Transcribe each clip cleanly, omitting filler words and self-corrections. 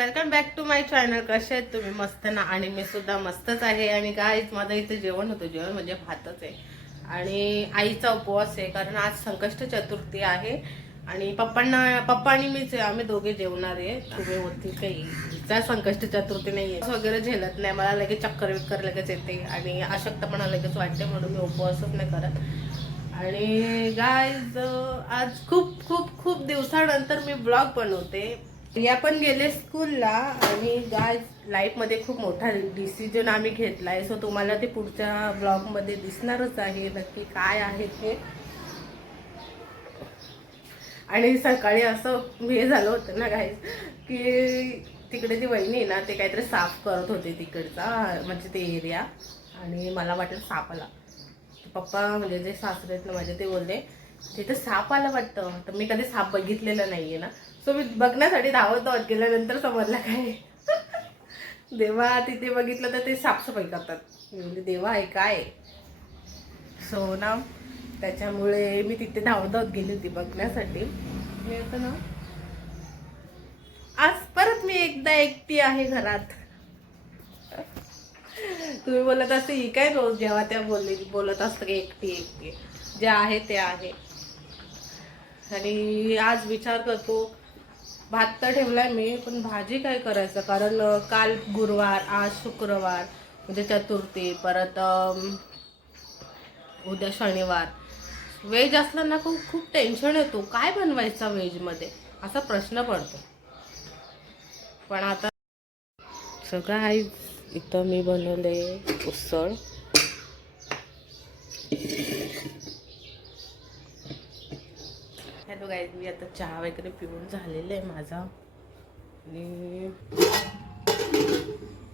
Welcome back to my channel. कसे आहेत तुम्ही? मस्त ना. आणि मी सुद्धा मस्तच आहे. आणि गाईज माझं इथे जेवण होतं. जेवण म्हणजे भातच आहे आणि आईचा उपवास आहे, कारण आज संकष्ट चतुर्थी आहे. आणि पप्पा आणि मीच आम्ही दोघे जेवणार आहे. तुम्ही होती काही हिचा संकष्ट चतुर्थी नाही आहे वगैरे झेलत नाही. मला लगेच चक्कर विक्कर लगेच येते आणि अशक्तपणा लगेच वाटते, म्हणून मी उपवासच नाही करत. आणि गाईज आज खूप खूप खूप दिवसानंतर मी ब्लॉग बनवते. या पण गेले स्कूलला. आणि गाईज लाईफमध्ये खूप मोठा डिसिजन आम्ही घेतलाय, सो तुम्हाला ते पुढच्या ब्लॉगमध्ये दिसणारच आहे नक्की काय आहे ते. आणि सकाळी असं हे झालं होतं ना गाईज, की तिकडे ती वहिनी आहे ना, ते काहीतरी साफ करत होते तिकडचा म्हणजे ते एरिया. आणि मला वाटलं साप आला. पप्पा म्हणजे जे सासरे आहेत ना माझे, ते बोलले तिथे साप आला वाटतं. तर मी कधी साप बघितलेलं नाहीये ना, सो मी बघण्यासाठी धावत गेल्यानंतर समजलं काय देवा, तिथे बघितलं तर ते साफसफाई करतात. म्हणजे देवा आहे काय. सो ना त्याच्यामुळे मी तिथे धावत गेली होती बघण्यासाठी. मी आता ना आज परत मी एकदा एकटी आहे घरात. तुम्ही बोलत असते ही काय रोज जेव्हा त्या बोलत असतं की एकटी एकटी. जे आहे ते आहे. आणि आज विचार करतो, भात तर ठेवलाय मी, पण भाजी काय करायचं, कारण काल गुरुवार, आज शुक्रवार म्हणजे चतुर्थी, परत उद्या शनिवार. व्हेज असलं ना खूप खूप टेन्शन येतो, काय बनवायचा व्हेजमध्ये असा प्रश्न पडतो. पण आता सगळं आहे. इथं मी बनवले उसळ. हॅलो गाईज, मी आता चहा वगैरे पिऊन झालेलं आहे माझा. आणि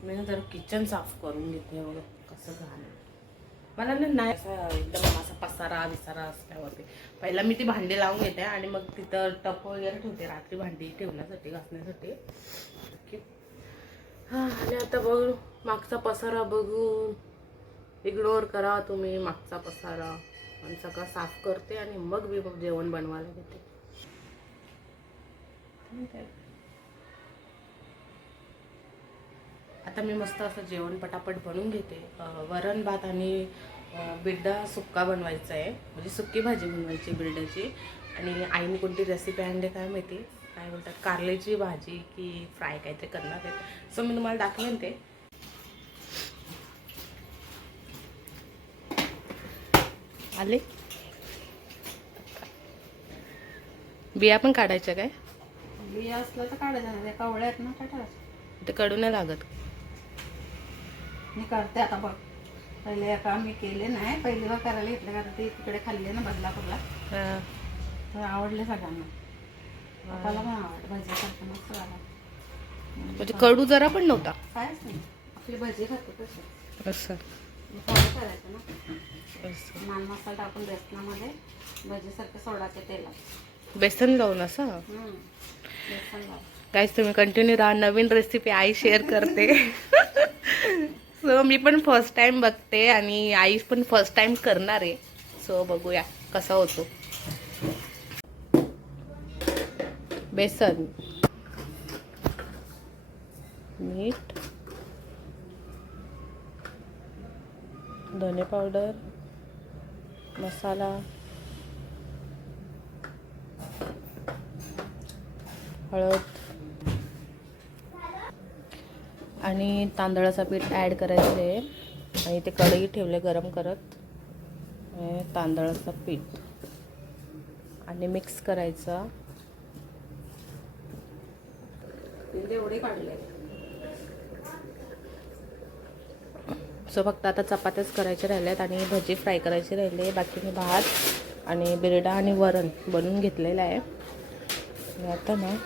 मी ना जरा किचन साफ करून घेते. बघा कसं घाण. मला नाही असं एकदम असा पसारा विसारा असल्यावरती पहिला मी ती भांडी लावून घेते आणि मग तिथं टप वगैरे ठेवते रात्री भांडी ठेवण्यासाठी, घासण्यासाठी. हां, आणि आता बघू मागचा पसारा बघून इग्नोर करा तुम्ही मागचा पसारा. आणि सगळं साफ करते आणि मग मी जेवण बनवायला घेते. आता मी मस्त असं जेवण पटापट बनवून घेते. वरण भात आणि बिरडा सुक्का बनवायचा आहे, म्हणजे सुक्की भाजी बनवायची बिरड्याची. आणि आईने कोणती रेसिपी आणली काय माहिती, काय बोलतात कारल्याची भाजी की फ्राय काहीतरी करणार आहे. सो मी तुम्हाला दाखवेन ते. आले बिया पण काढायच्या काय? बिया असलं तर काढायचं, त्या कवळ्या आहेत ना काढायचं. ते कडू नाही लागत. मी करते आता बघ. पहिले एका मी केले नाही, पहिली बघ करायला घेतलं, कारण ते तिकडे खाल्ले ना बदलापूरला, तर आवडले सगळ्यांना. पप्पाला पण आवडलं. भजीसारखं मस्त झाला. म्हणजे कडू जरा पण नव्हता. कायच नाही, आपली भजी खातो तसं. असं थोडं करायचं ना, माल मसाला टाकून बेसनामध्ये भजीसारखं सोडायचं तेलात. बेसन लावून असं. बेसन लावून. गाईस तुम्ही कंटिन्यू राहा, नवीन रेसिपी आई शेअर करते. सो मी पण फर्स्ट टाइम बघते आणि आई पण फर्स्ट टाइम करणार आहे. सो बघूया कसा होतो. बेसन, मीठ, धने पावडर, मसाला, हळद आणि तांदळाचं पीठ ॲड करायचं आहे. आणि ते कढई ठेवले गरम करत. तांदळाचं पीठ आणि मिक्स करायचं. एवढे काढले. सो फक्त आता चपात्याच करायचे राहिल्यात आणि भजी फ्राय करायची राहिली. बाकी मी भात आणि बिरडा आणि वरण बनवून घेतलेलं आहे. आता ना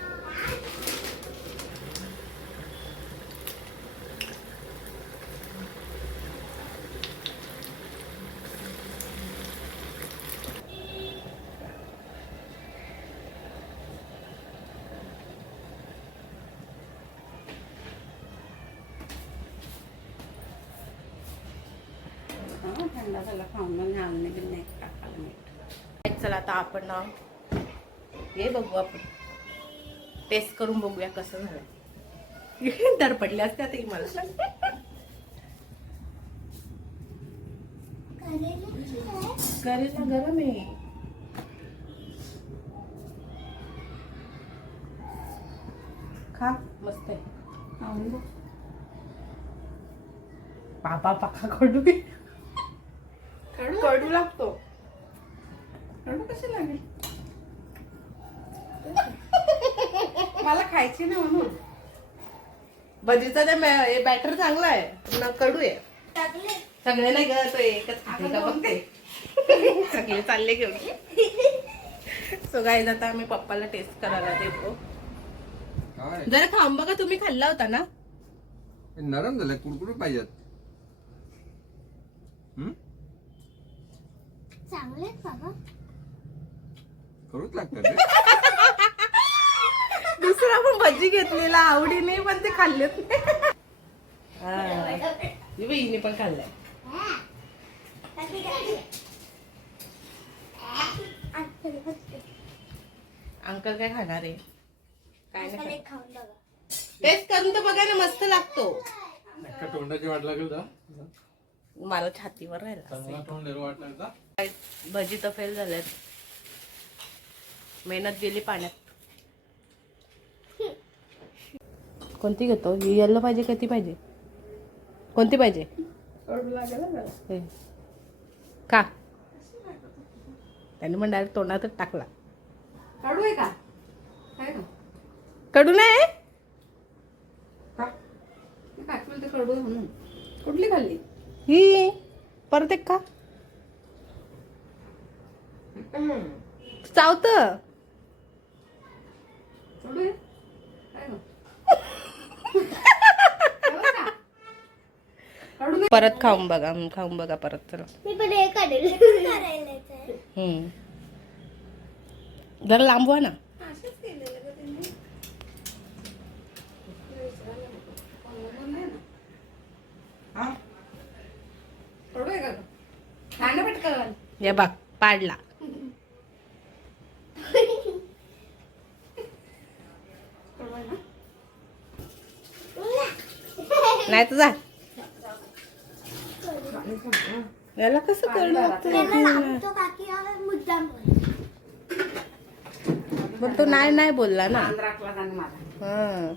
थंडा झाला खाऊन मग घालणे बिलणे टाकायला मीठ. चला आता आपण ना हे बघू, आपण टेस्ट करून बघूया कसं झालं. तर पडले असते आता ही मला. करेला गरम आहे. खा मस्त आहे. आवडलं. बाबा पाखा कडू आहे. कडू लागतो. कडू कशी लागेल? मला खायची नाही म्हणून. भजीचा ते बॅटर चांगला आहे पण कडू आहे. सगळे नाही ग तो एकच खाते का बघते. सगळे चालले घेऊन. सो गाईज आता आम्ही पप्पाला टेस्ट करायला देतो. काय जरा खाऊन बघा. तुम्ही खाल्ला होता ना. हे नरम झालं कुरकुरीत पाहिजेत. करूच लागतात रे. दुसरा पण भजी घेतलेला आवडीने पण ते खाल्लेच नाही. हिने पण खाल्लाय. अंकल काय खाणार आहे? काय नाही टेस्ट करून तर बघा ना. मस्त लागतो. तोंडाची वाट लागेल का? मला छातीवर राहिला. चांगला तोंड वाट लागला. भजी तर फेल झाल्यात. मेहनत गेली पाण्यात. कोणती घेतो? ही येल्लो पाहिजे का ती पाहिजे? कोणती पाहिजे? कडू लागेल ना जरा. हे. का त्याने पण डायरेक्ट तोंडातच टाकला. कडू आहे का? काय का? कडू नाही. का? मी काय म्हणते कडू आहे म्हणून. कुठली खाल्ली? ही परत एक का चावत. कडू आहे? काय का? कडू नाही. परत खाऊन बघा. खाऊन बघा परत. चला मी पण हे काढेल. जरा लांब व्हा ना. असंच केलेलं का त्यांनी? विचारायला नको. कोणाला नाही ना. हा? कडू आहे का गं? खा ना पटकन. या बघ पाडला. कडू आहे ना? नाही तर जा. याला कसं कळलं? तो काकी मुद्दाम बोलला. पण तो नाही नाही बोलला ना. कान राखला त्याने मला. हा.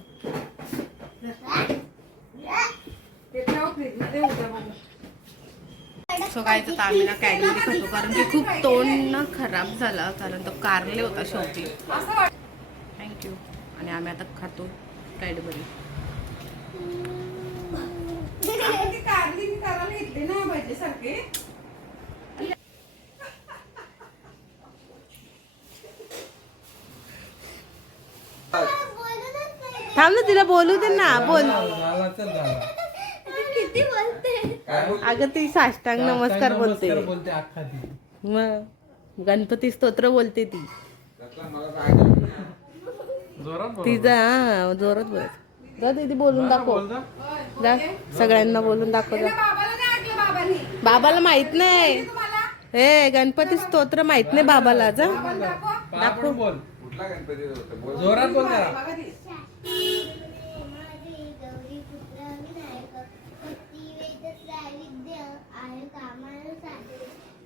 ते ठेव फ्रीजमध्ये उद्या मला. सो काय तर आम्ही ना कॅडबरी खातो कारण की खूप तोंड ना खराब झाला कारण तो कारले होता शेवटी. थँक्यू. आणि आम्ही आता खातो कॅडबरी. ती कारली मी करायला घेतली ना भजी सारखे. थांब ना तिला बोलू दे ना. बोल. झाला चल झाला. किती बोलते. काय बोल अगं ती साष्टांग नमस्कार बोलते. नमस्कार बोलते अख्खा ती. मग गणपती स्तोत्र बोलते ती. त्यातला मला काय करू? जोरात बोल. तिचा हा जोरात बोल. जा दीदी बोलून दाखव. बोल जा. जा सगळ्यांना बोलून दाखव. जा. बाबाला नाही ऐकलं बाबांनी. बाबाला माहित नाही. हे गणपती स्तोत्र माहित नाही बाबाला. जा पाया पडून बोल. कुठला गणपती होता? बोल. जोरात बोल जरा. बघा ती. गौरी पुत्र विनायक भक्ती वेद त्रैविद्य आहे कामाला साधे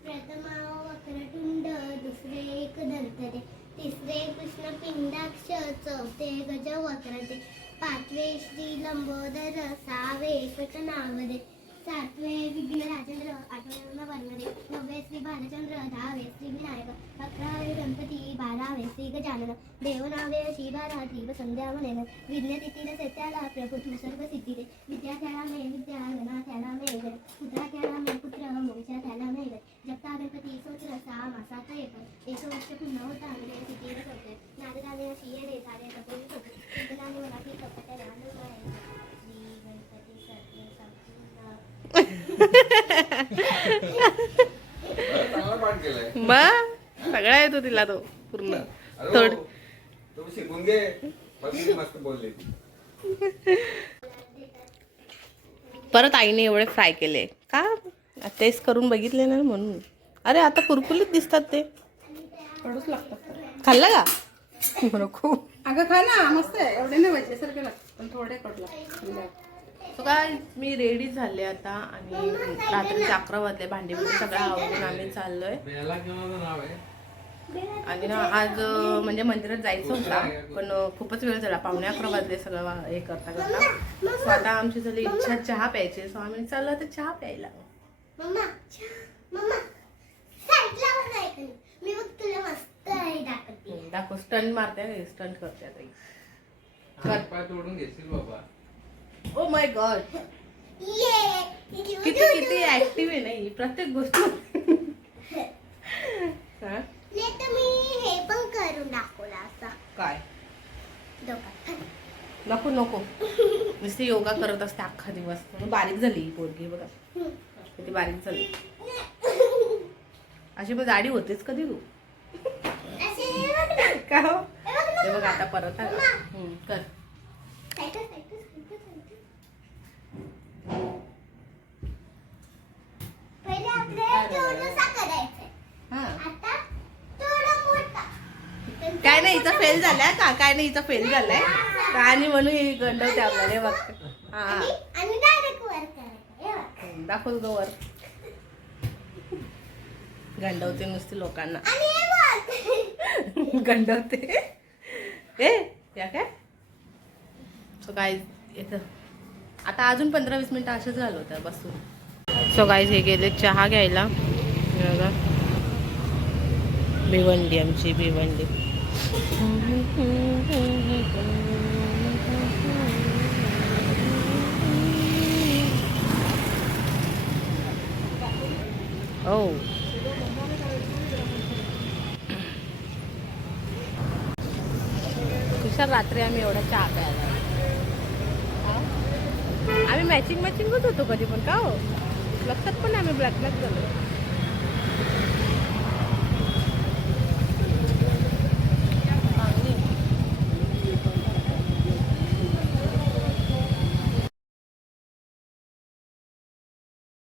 प्रथमा वक्रतुंड दुसरे एक दंतरे तिसरे कृष्ण पिंडाक्ष चौथे गज वक्रते पाचवे श्री लंबोदर सहावे नावरे सातवे विघ्न राजेंद्र आठवे वर्णरे नववे श्री भालचंद्र दहावे श्री विनायक अकरावे गणपती बारावे श्री गजानन देवनावे श्री भारती व संध्या म्हणेन विज्ञतिथीला सत्याला प्रभू सर्व सिद्धीरे विद्यार्थ्याला मे विद्या गणाथ्याला मे गण पुत्राथ्याला मे पुत्र मोक्षा त्याला मे गण जगता गणपती स्तोत्र सहा मासात एक वर्ष पुन्हा होता म्हणजे सिद्धीला करते नागदाने शिये झाले कपोली होते कीर्तनाने मराठी कपट्याला श्री गणपती सर्व संपूर्ण चांगला पाठ केलाय. मग सगळा येतो तिला तो पूर्ण. अरे थोड हो, तुम्ही शिकून घे. बघ मस्त बोलले. परत आईने एवढे फ्राय केले का? टेस्ट करून बघितले ना म्हणून. अरे आता कुरकुरीत दिसतात ते. कडूच लागतात. खाल्लं का? नको. अगं खा ना मस्त आहे. एवढे नाही भजी सारखे लागतात. पण थोडे कडला. सो काय मी रेडी झाले आता आणि रात्री 11 वाजले. भांडी सगळं आवरून आम्ही चाललोय. बेला केव्हाचं नाव आहे? आणि ना आज म्हणजे मंदिरात जायचं होतं पण खूपच वेळ झाला. 11:15 वाजले सगळं हे करता करता. सो आता आमची झाली इच्छा चहा प्यायची. सो आम्ही चाललो तर चहा प्यायला. मम्मा मम्मा साईडला वर नाही का? मी बघ तुला मस्त आहे दाखवते. दाखव स्टंट मारते स्टंट करते आता ही. हात पाय तोडून घेशील बाबा. ओ माय गॉड ये किती किती ऍक्टिव्ह आहे नाही प्रत्येक गोष्ट. हा? नाही तर मी हे पण करून दाखवलं असं काय डोक्यात. नको नको नुसती योगा करत असते अख्खा दिवस म्हणून बारीक झाली ही पोरगी बघा किती बारीक झाली. अशी मग जाडी होतेच कधी तू असे बघ ना. का हो हे बघ ना. हे बघ आता परत आला. कर साईडला, साईडला, साईडला, साईडला. पहिले आपल्याला थोडंसं करायचंय. हा आता थोडं मोठा. काय नाही हिचा फेल झालाय का काय नाही हिचा फेल झालाय का आणि म्हणून ही गंडवते आपल्याला हे बघ. हा आणि डायरेक्ट वर करायचं. हे बघ. दाखव ग वर. गंडवते नुसती लोकांना. आणि हे बघ. गंडवते ए या काय. सो गाईज इथं आता अजून 15-20 मिनिटं असेच झालं होतं बसून. सो गाईज हे गेले चहा घ्यायला. हे बघा भिवंडी आमची भिवंडी. ओ कुशाल रात्री आम्ही एवढा चहा प्यायला. आम्ही मॅचिंगच होतो कधी पण का हो लक्षात पण आम्ही ब्लॅक झालो.